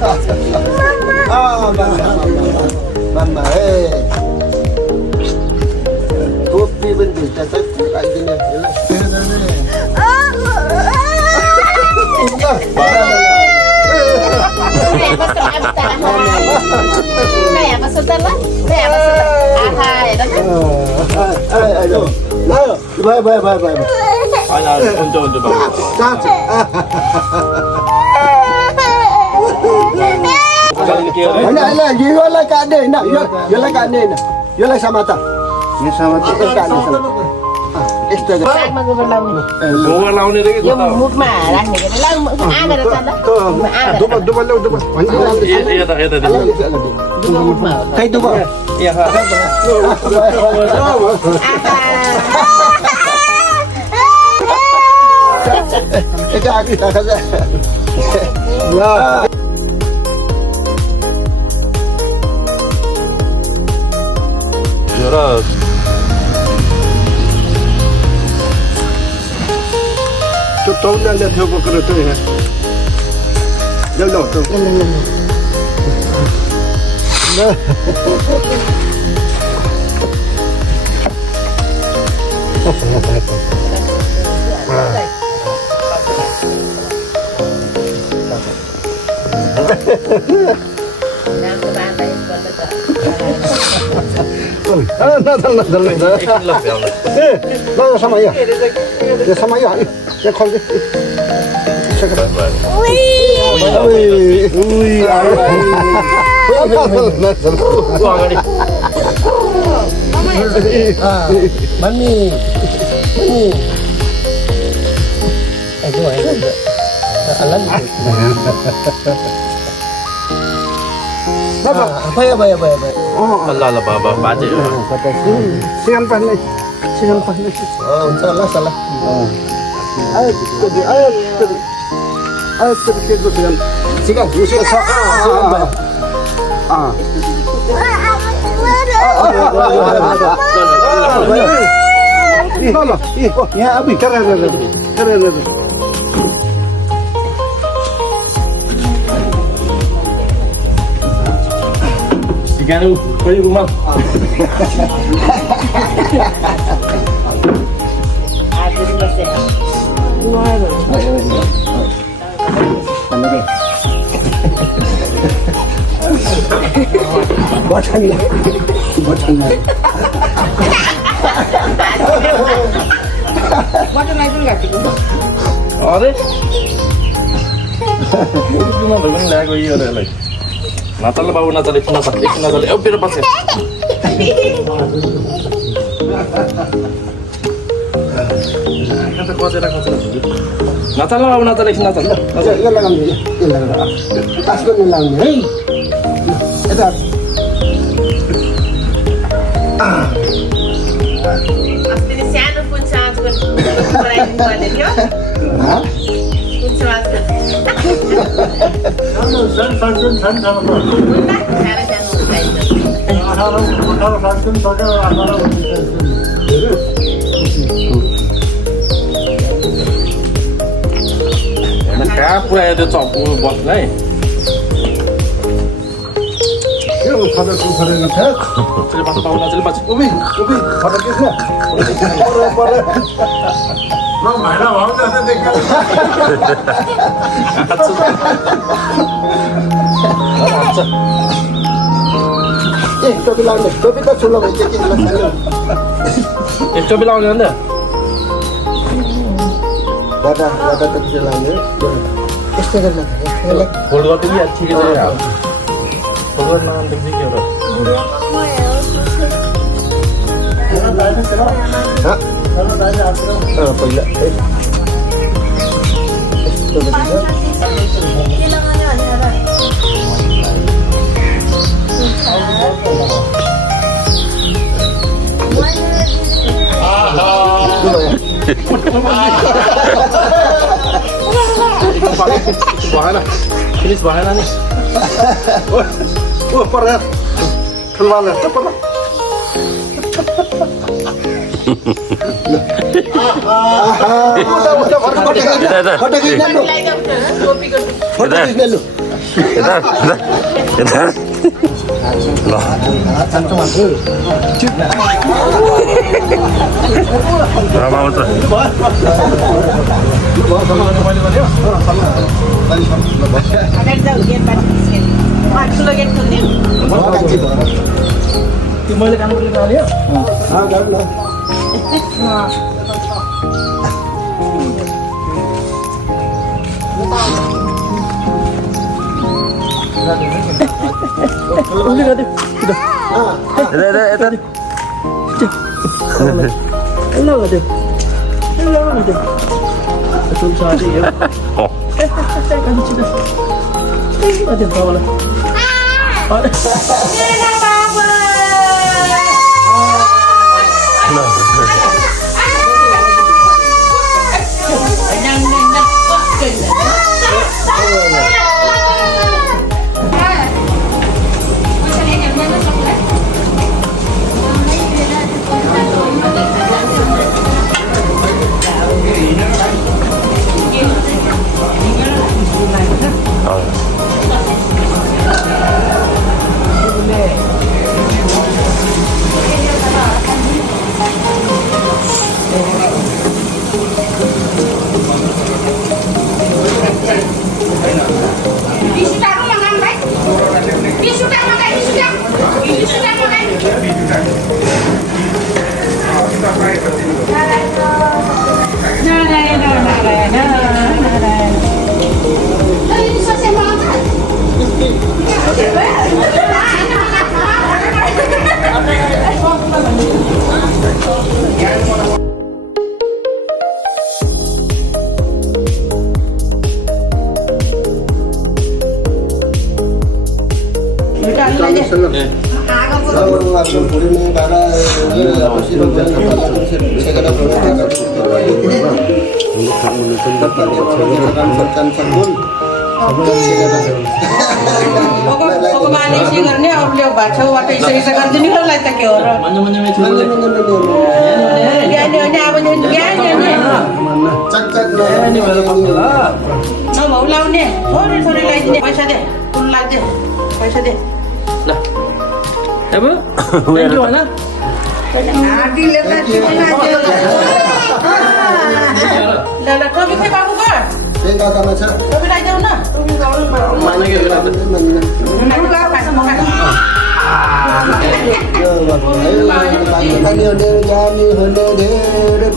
Mama, kopi benci, cacak kayak gini. Bye. Untuk Anak, jualah kat dia nak. Jualah kat dia nak. Jualah sama tak? Ni sama tak kat dia sama. Extra. Bukan lawan ni lagi. Mut marah ni kan. Lalu ada tanda. Dua. Iya tak tadi. Kayak dua. Iya. Ya. Jelas. Tahu dah lihat apa kerja tu ya. Jalan tu. Nah, sama ya. Ya sama ya. Ya kau ni. Mami. Aduh, alam. Apa ya? Oh, Allah baba baca. Singan panas. Oh, salah. Ayo, singan. Ya, abi, keren. Sekarang pergi rumah. Ada? Cuma dengan lagu ini ada lagi. Natal bawa Natal. Oh, pira pasal. Kata kuasa. Natal bawa Natal. Ya lang. Tas ko lang. Hey. Ito. Aspirasiano pun sa atin. Parahin ko din yun. Ha? Pun sa atin. Sen tamam. Punta, cara siya nung Pura ada campur buat lain. Kada tu kada nak. Selepas bawa Natal. Ubi, kada kisah. Para. Mau mana mau dah dekat. Kau bilang ni, kau kita sulam je kita sulam. Itu bilang ni anda. Ada terjalannya. Istilah nak. Follow tu dia अच्छी है यार. Follow नाम देख देखिए और. Ha? Pala. Bahana. Finish bahana ni. Parah. Keluar cepat. Photo खिच्न लु photo खिच्न लु मैले काम गरेको हाल्यो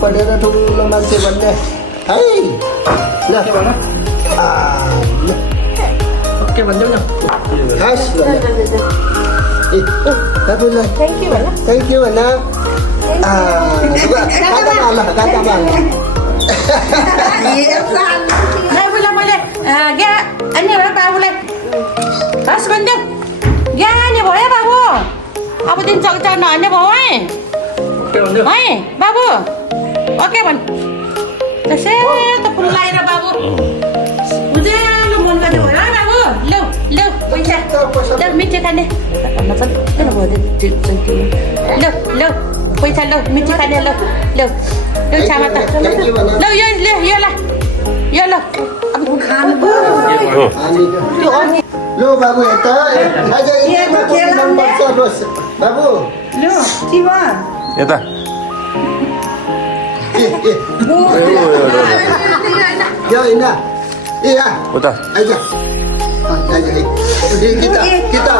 पढेर ठुलो मान्छे भन्ने है के भन्छौ न खास थ्याङ्क यू भन मैले अन्य बाबुलाई हस् भनिदेऊ ज्ञानी भयो बाबु अब दिन चल्छ नहान्ने भयो है बाबु ओके भन् सेतो फुल लगाएर बाबु उज्यालो मन गर्ने भयो है बाबु ल्याउ ल्याउ पैसा ल्याउ मिठी खाने ल्याउ ल्याउ पैसा ल्याउ मिठी खाने ल्याउ ल्याउ ल्याउ छामा त ल्याउ यो ल यो ल अब खानु लो बाबु यता बाबु लो तिमा यता यो होइन ए उता आइज kita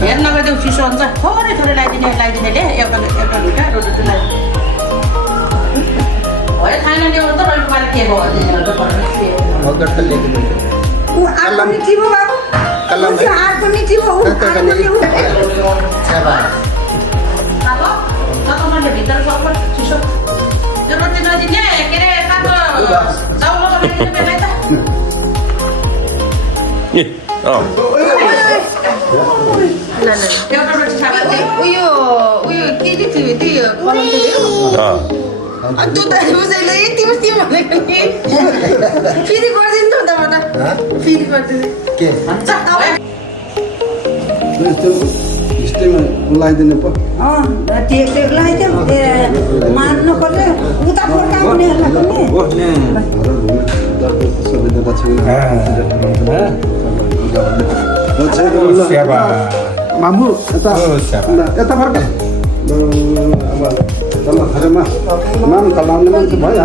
हेर्न गयो चिसो हुन्छ थोरै थोरै लगाइदिनेले एउटा लुगा रोटीलाई भयो खाना ल्याउनु त रोटी पाले के भयो भित्र सब चिसो त्यो रोटी नदिने के अरे तातो चाउलो बनाइदिने बेला त एउटा रोटी उयो के थियो त्यो कलम थियो तँ त उसैले यति उति भनेको नि फेरि गरिदिनु त उताबाट फेरि गरिदिनु के चक्का स्टेमा लगाइदिनु पो मान्नु पर्ने उता फर्काउने मामु यता फर्क तल खरमा नाम कलाउने मान्छे भयो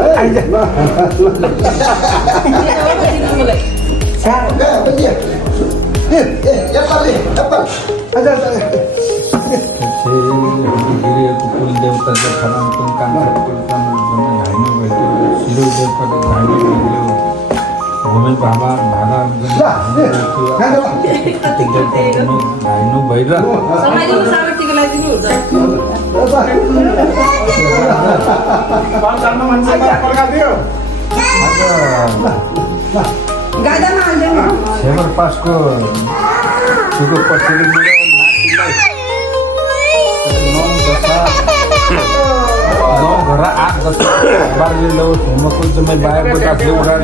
कुल देवताको खराङको कान्छाको हाइनु भयो शिरो देवताको हाइनु भयो भूमि भावा भागा हाइनु भएर सेवर पासको तुको पछिल्लो मेरो नौ घर 8 वर्ष बारले लो मको जम्मै बाहेको त एउटा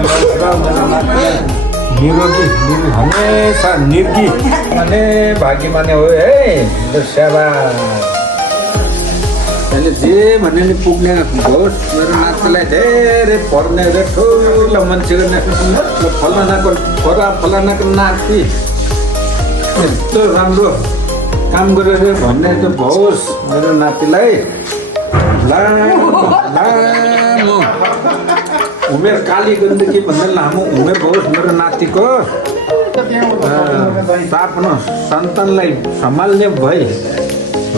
निरोगी हमेशा निर्गी माने भाग्य माने हो है सेवा अहिले जे भने नि पुग्ने होस् मेरो नातिलाई धेरै पढ्ने र ठुलो मान्छे गर्ने फलानाको छोरा फलानाको नाति यस्तो राम्रो काम गरेर भन्ने त होस् मेरो नातिलाई लामो उमेर काली गण्डकी भन्दा लामो उमेर होस् मेरो नातिको आफ्नो सन्तानलाई सम्हाल्ने भई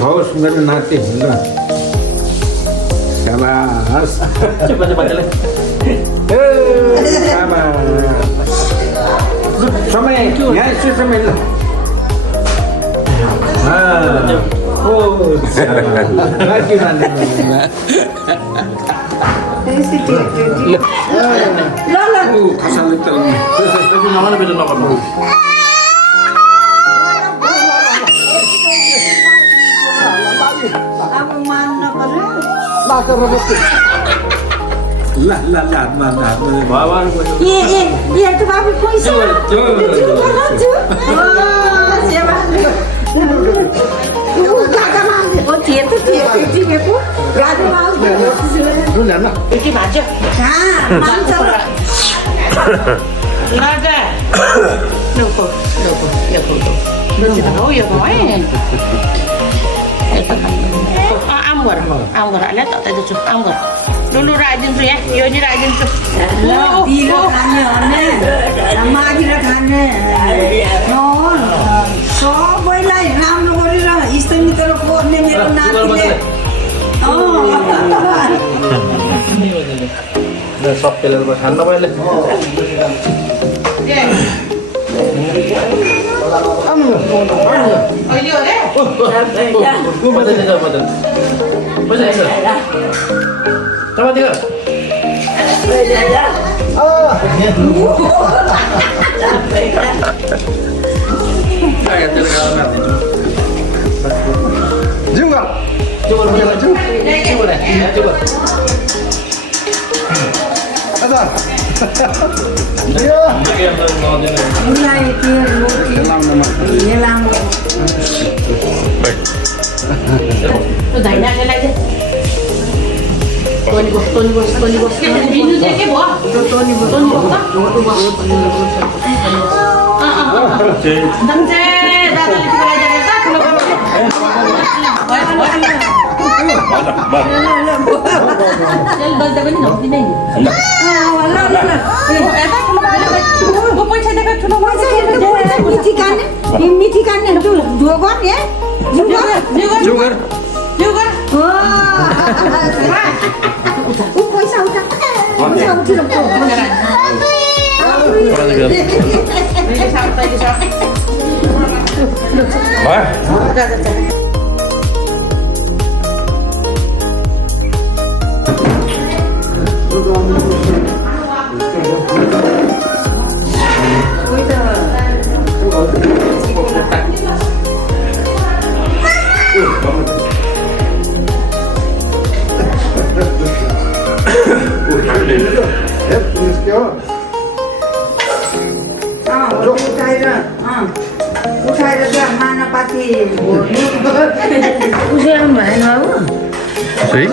होस् मेरो नाति ल शाबास समय यहाँ यसो समय ल बाबु पैसा आम गर अहिले त दिन्छु आम गर लुलु राखिदिन्छु यहाँ यो नि राखिदिन्छु मागेर खाने सबैलाई राम्रो गरेर इष्टमित्र पर्ने मेरो नातिले सबैले खान्न मैले मिठी कान्ने धोगर पैसा उठा उठाएर त्यो मानापाती उठाउनु भएन हो सही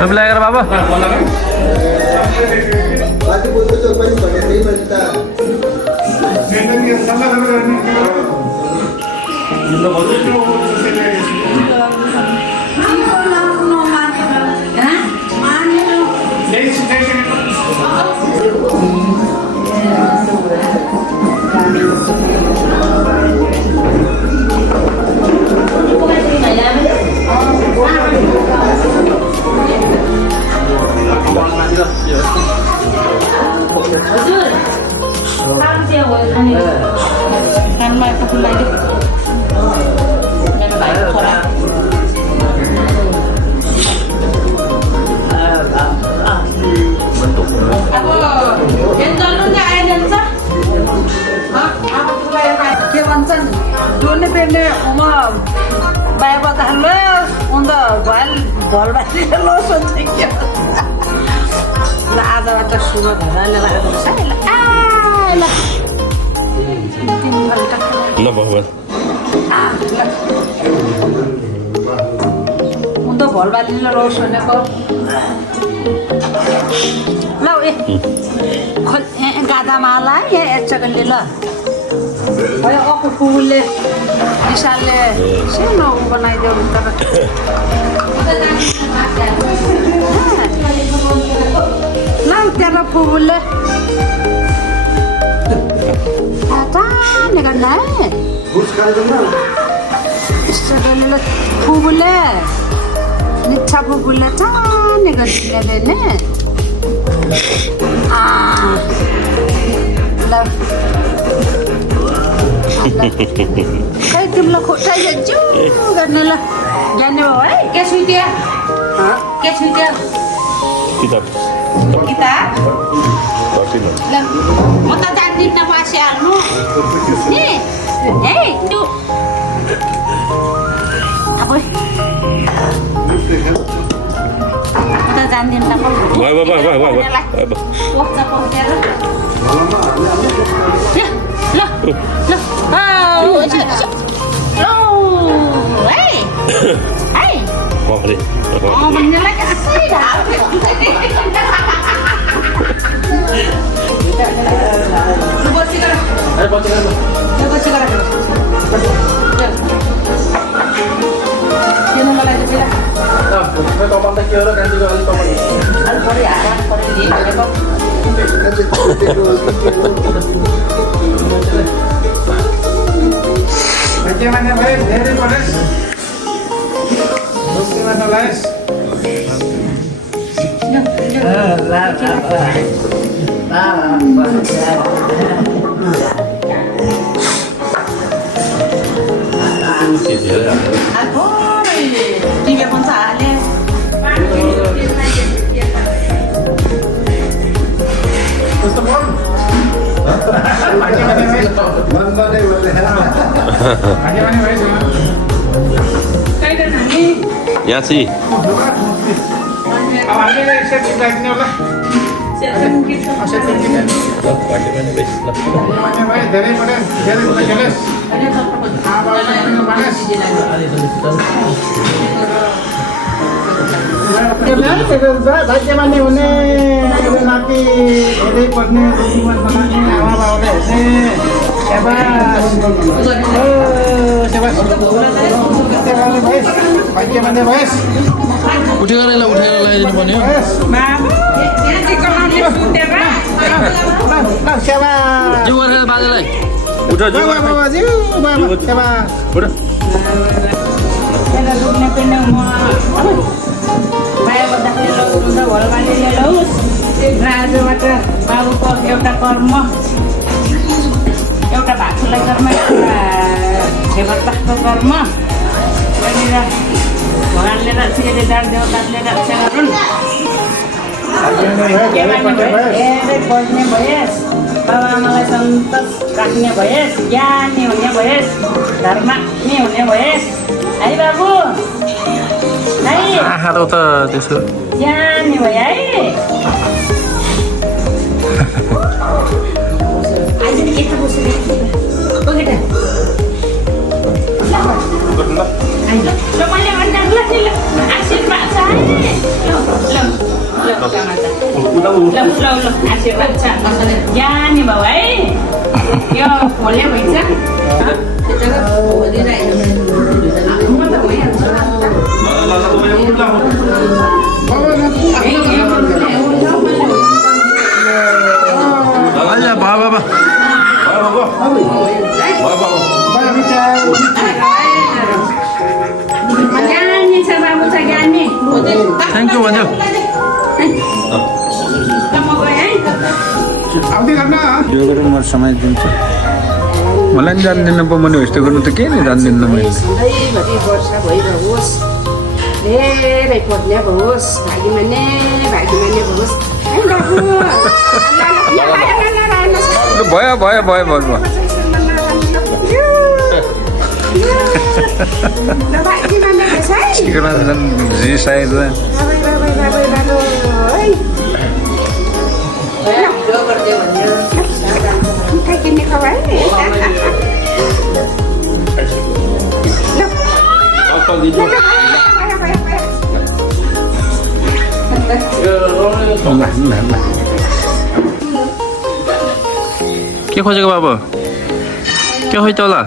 तपाईँलाई आएर बाबा बाटो बोल्दै त्यो पनि भने त्यही भने त Kan mai ko lai di. Kan mai ko ra. Abo, yang jalan nya aja sa. Apa tu lai ka? के भन्छन् डोल्ने पेर्ने बाहिर हाल्नु अन्त भलबारी लोसो चाहिँ के ल आजबाट सुरु भएर ल ल भगवान अन्त भलबारीले लोस भनेको ल ए गादामाला यहाँ 1 सेकेन्डले ल है अक्कु फुलले विशालले सानो बनाइदेऊ तर ल त्यहाँ फुलले चाहने करना है फुबुले मिठा फुबुले चाहने करने ने कहीं तुमलोग खोटा ये जो करने ला जाने वाला है क्या सुइतिया हाँ क्या सुइतिया किताब Kitab. Document. Lah, mau tak jadi nama siapa lu? Nih, tu. Apa? Kita jadi nama. Wah. Wah, siapa dia? Lah. Oh, hey. Wah, deh. Oh, bener lagi asli dah. Buat sekarang. Buat sekarang. Dia nak lagi bila? Saya tombol tak kira kan juga kali tombol. Al-Qari akan pada dia ada Bagaimana baik dari Polres? Bagaimana guys? Al-Qari. Dia pun salah. Teman. Bagaimana baik? Bagaimana baik? Kayak nani. Ya sih. Awalnya saya tidak ini lah. Siapa kita? Bagaimana baik? Bagaimana baik dari Polres? Dari Polres. Ada satu pun. Bagaimana ini nanti ini pernah hubungan sama awal-awalnya siapa bagaimana guys उठेर ल्याइदिनु पर्ने हो siapa जो गरेर बाजेलाई siapa राजबाट बाबुको एउटा कर्म एउटा भातुलाई कर्म एउटा छेपाको कर्म त्यहाँनिर भगवानले रक्षा दान देवताले रक्षा गरून् धेरै पढ्ने भएस्, बाबा आमालाई सन्तोष राख्ने भएस्, ज्ञानी हुने भएस्, धर्मात्मी हुने भएस् है बाबु है आँखा त उता त्यसो ज्ञानी भयो है आशीर्वाद छ ज्ञानी भाउ है यो खोले भइन्छ अहिले बाबा ज्ञानी छ बाबु छ ज्ञानी थ्याङ्क यू भन्यो यो गरेर म समय दिन्छु मलाई पनि जान्दिनँ पो मैले यस्तो गर्नु त के नि जान्दिनँ मैले सधैँभरि वर्षा भइरहोस् धेरै पढ्ने भओस् भागी मान्ने भओस् है बाबु भयो भयो भयो भयो भयो भागी मान्ने भएछ है चिकन रिसाएर मिठाई किन्ने खबर के खोजेको बाबु के खोइ त होला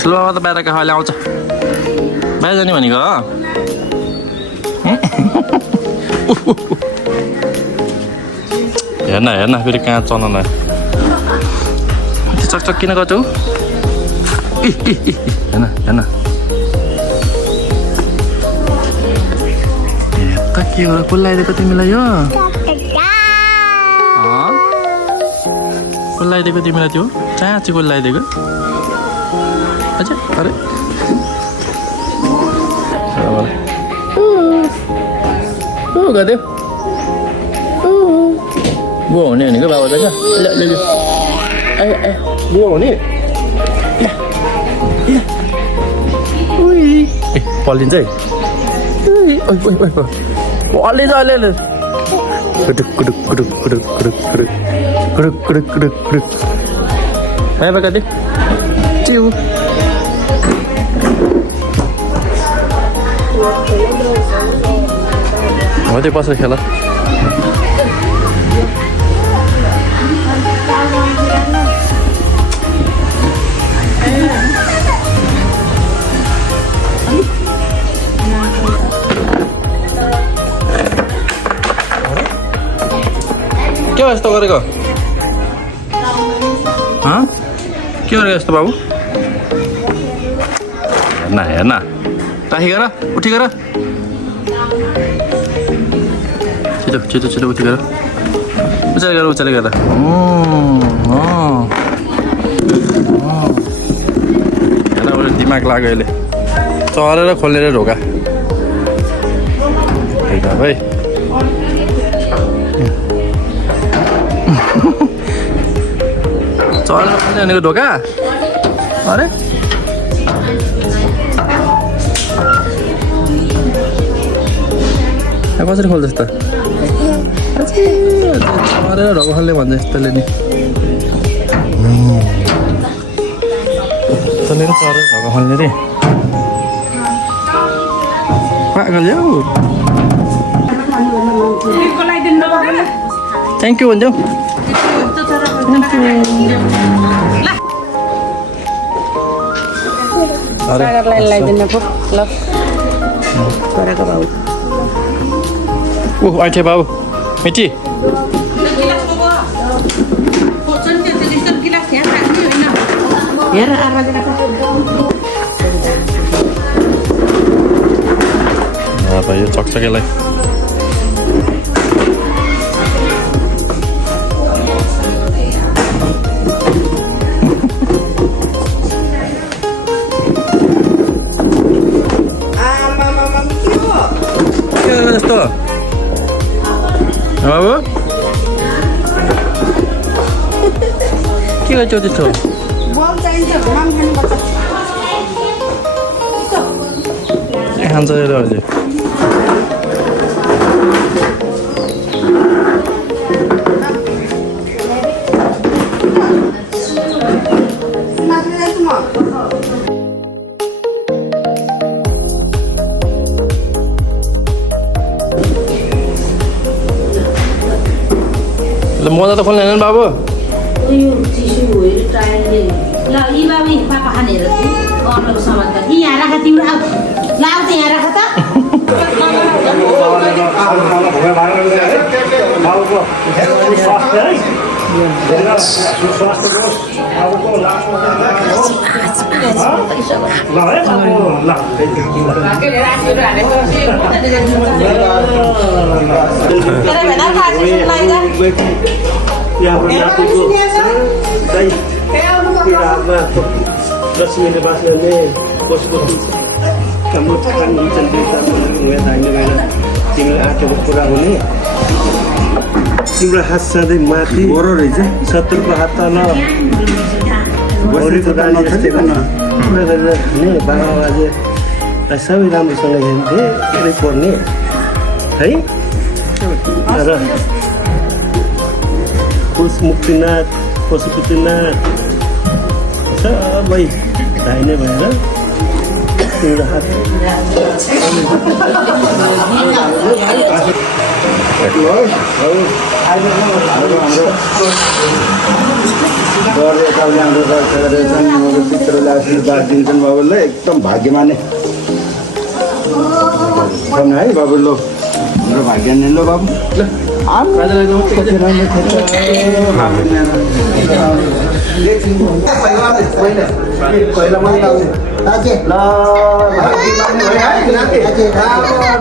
ठुलो बाबा त बाहिर अहिले आउँछ बाहिर जाने भनेको हो हेर्न हेर्न फेरि कहाँ चलाउन चकचक किन गर्छौ हेर्न हेर्न यता के हो कसले लगाइदिएको तिमीलाई यो कसले लगाइदिएको तिमीलाई त्यो चाँची कसले लगाइदिएको अझै अरे गरिदियो बुवा हुने भनेको बाबा त क्या बुवा हुने पल्लिन्छ है पल्लिन्छ अहिले कुटुक कुटुक कुटुक कुटुक कुटुक कुटुक कुटुक कुटुक कुटुक कुटुक बाबा कति चिउ हो त्यो पसेर खेल के हो यस्तो गरेको के गरेको यस्तो बाबु हेर्न हेर्न राखिगर उठिगर छिटो छिटो छिटो उठिगर उचाले गर हेर्न दिमाग लाग्यो अहिले चलेर खोलेर ढोका है चलेर खोल्ने भनेको ढोका अरे कसरी खोल्दैछ त चलेर ढोका खोल्ने भन्छ यस्तोले नि चलेर चलेर ढोका खोल्ने रे पागल जाऊ थ्याङ्क यू भन्छौ लगाइदिनु पो ल छोराको भाउ आइठे बाबु मिठी हेर अब यो चकचकेलाई यस्तो बाबु के गर्छौ त्यस्तो बल चाहिन्छ घुमाम खानुपर्छ के खान्छ अहिले अहिले माथि जान्छु म मोजा त खोल्ने होइन बाबु उयो चिसो भयो टायरले ल यी बाबु पापा खानेर अर्को सामान त यहाँ राख तिम्रो आऊ ल आऊ त यहाँ राख त लक्ष्मीले बाँच्ने कसको हाम्रो खानु तिमीलाई आँटेको कुरा हुने तिम्रो हात सधैँ माथि बरो रहेछ शत्रुको हात तल भौरीको डाली जस्तै कुरा गरेर खाने बाबा बाजेलाई सबै राम्रोसँग हेर्ने धेरै पर्ने है र मुक्तिनाथ पशुपतिनाथ सबै धाइने भएर तिम्रो हात पित्रले आशीर्वाद दिन्छन् बाबुलाई एकदम भाग्यमाने छन् है बाबु लो हाम्रो भाग्य नै लो बाबु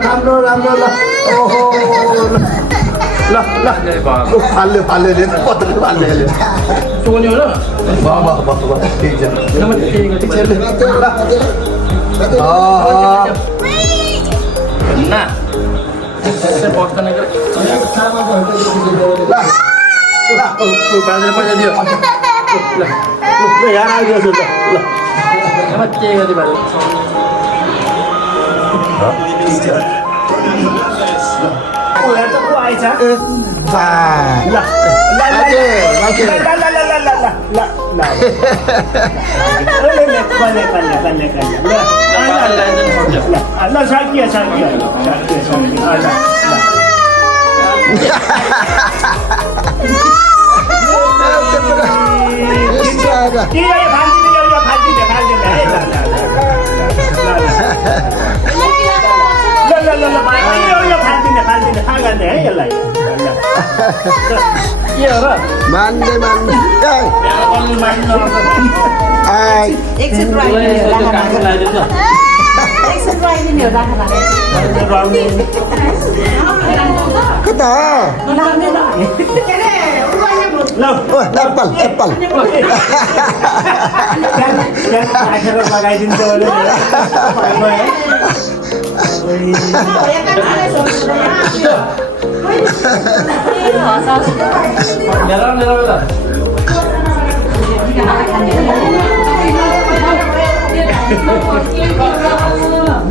राम्रो राम्रो ल ओहो ल ल फाल्यो फाल्यो पत्र फाल्यो ठिक छ ना त्यसै बस्दैन के बाजेले पैसा दियो ल यहाँ आइदिएछ ल ल अब के गर्ने बाजे मान्दै मान्दै एकछिन कता एप्पल एप्पल लगाइदिन्छ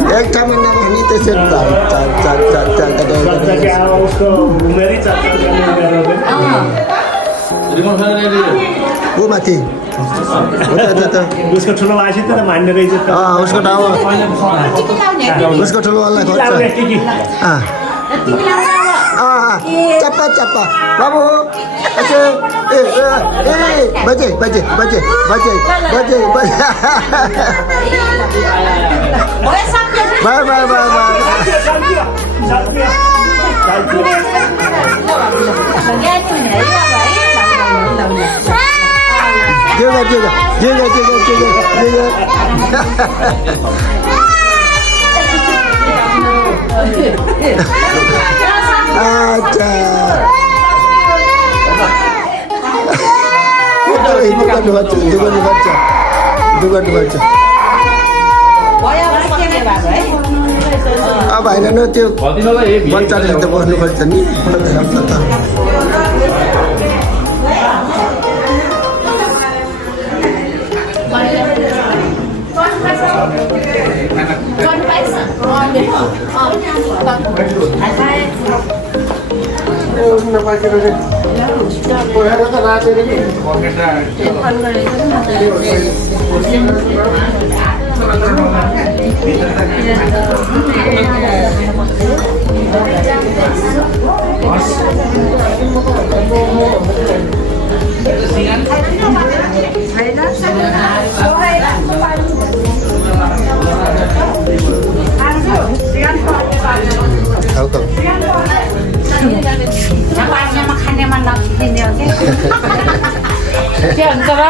एक ठाउँ नि त्यसै उसको उमेरै ऊ माथि उसको ठुलो मान्छे त मान्ने रहेछ उसको ठाउँमा उसको ठुलोवाला चप्पा चप्पा बाबु ए बजे बजे बजे बजे बजे बजे bye bye bye bye Juga. Aja. Itu kan dibaca. अब होइन न त्यो भनिदिनुलाई ए बच्चाले त बस्नुपर्छ नि खानेमा नदिने हो के हुन्छ र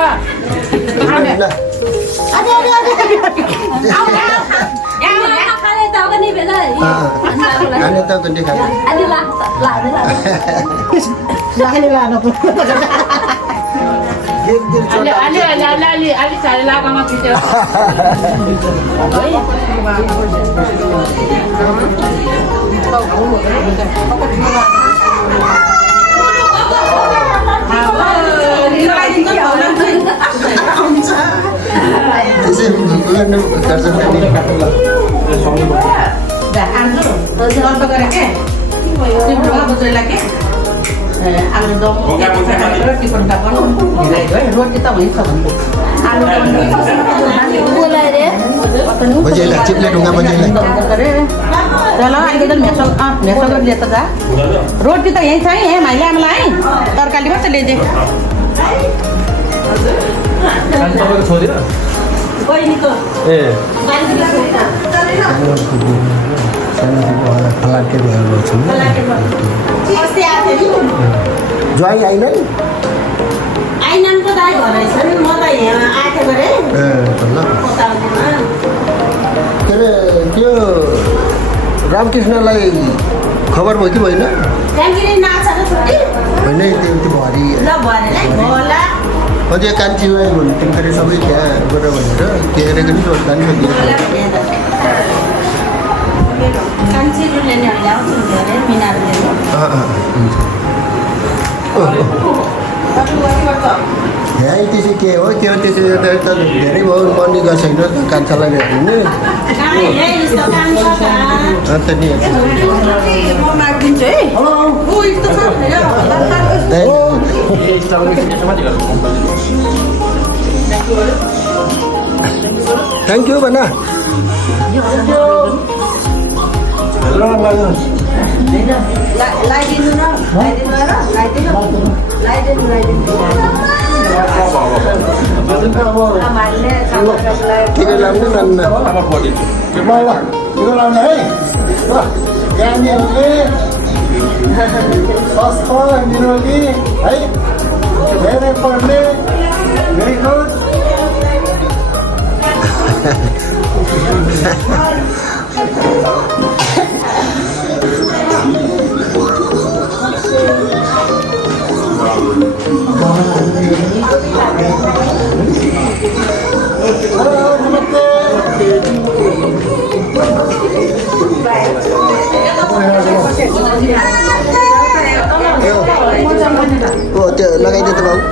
चिप्ले ढुङ्गा बजाइलाई रोटी त यहीँ छ है यहाँ भाइले आमालाई है तरकारी मात्रै ल्याइदिए ज्वाइँ आइन नि आइनानको दाइ घर रहेछ नि म त यहाँ आएको गरेँ के अरे त्यो रामकृष्णलाई खबर भयो कि भएन होइन त्यो भरि अझै कान्छी भन्नु तिमी फेरि सबै त्यहाँ गरेर भनेर के गरेको नि रोड लाने यहाँ त्यसै के हो त्यसै त धेरै भयो मर्नी गएको छैन कान्छालाई हेर्नु अन्त नि थ्याङ्क यू भन ठिकै लाग्नु मान्न लाउने है ज्ञानीहरूले सस्तो निरोगी है धेरै पढ्ने भेरी गुड त्यो लगाइदियो त बाबु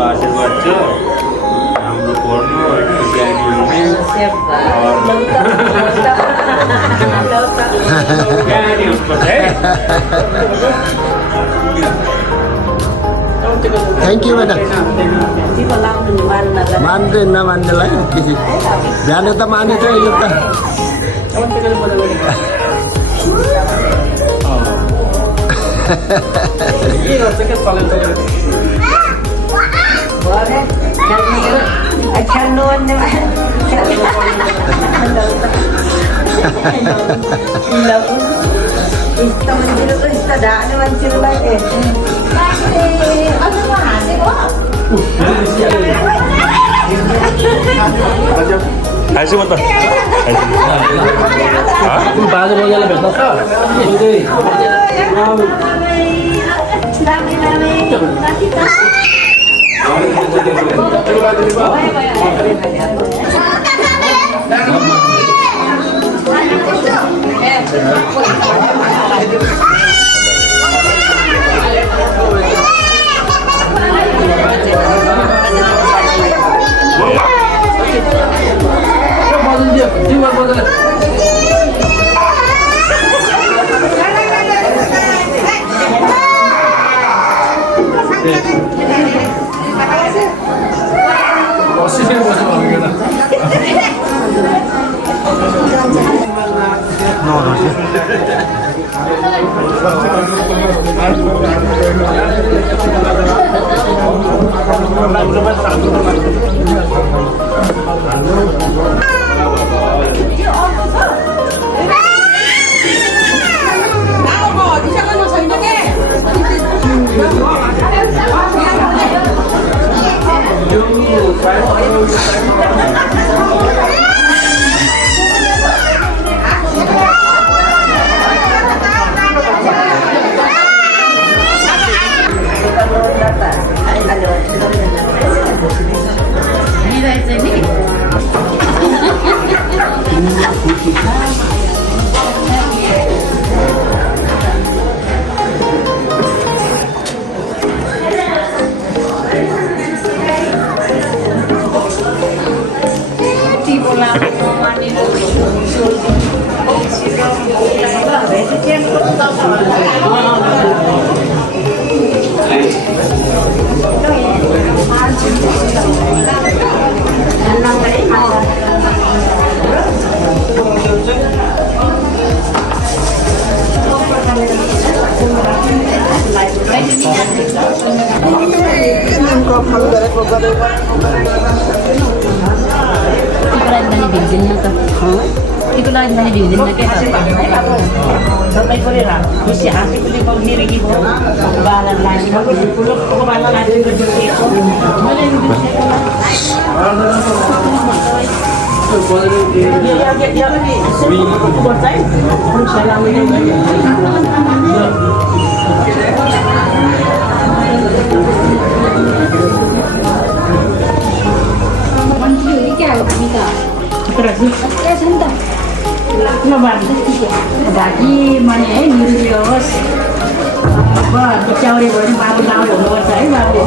आशीर्वाद छ हाम्रो पढ्नु थ्याङ्क यू बेटा मान्दै नमान्नेलाई किसी बिहान त मानेछ यो त I can't know Ista mansilo, ista daan mansilo lang eh. Ano mo hati mo? 다시 봤다. Bago mo yan labas ka. Daki mana Nirios Kecauan boleh baru lalu buat saya baru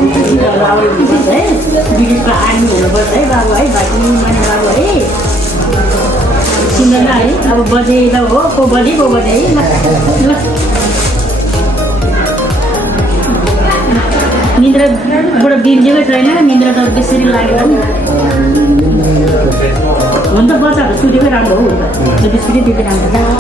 lalu itu saya bikin peraan buat saya baru bagi mana baru sini lagi अब बजे ला हो को बजे निद्रा बडा बिर्जेको छैन निद्रा त बेसरी लाग्यो हुन त बच्चाहरू सुतेकै राम्रो हो त बेसरी त्यो राम्रो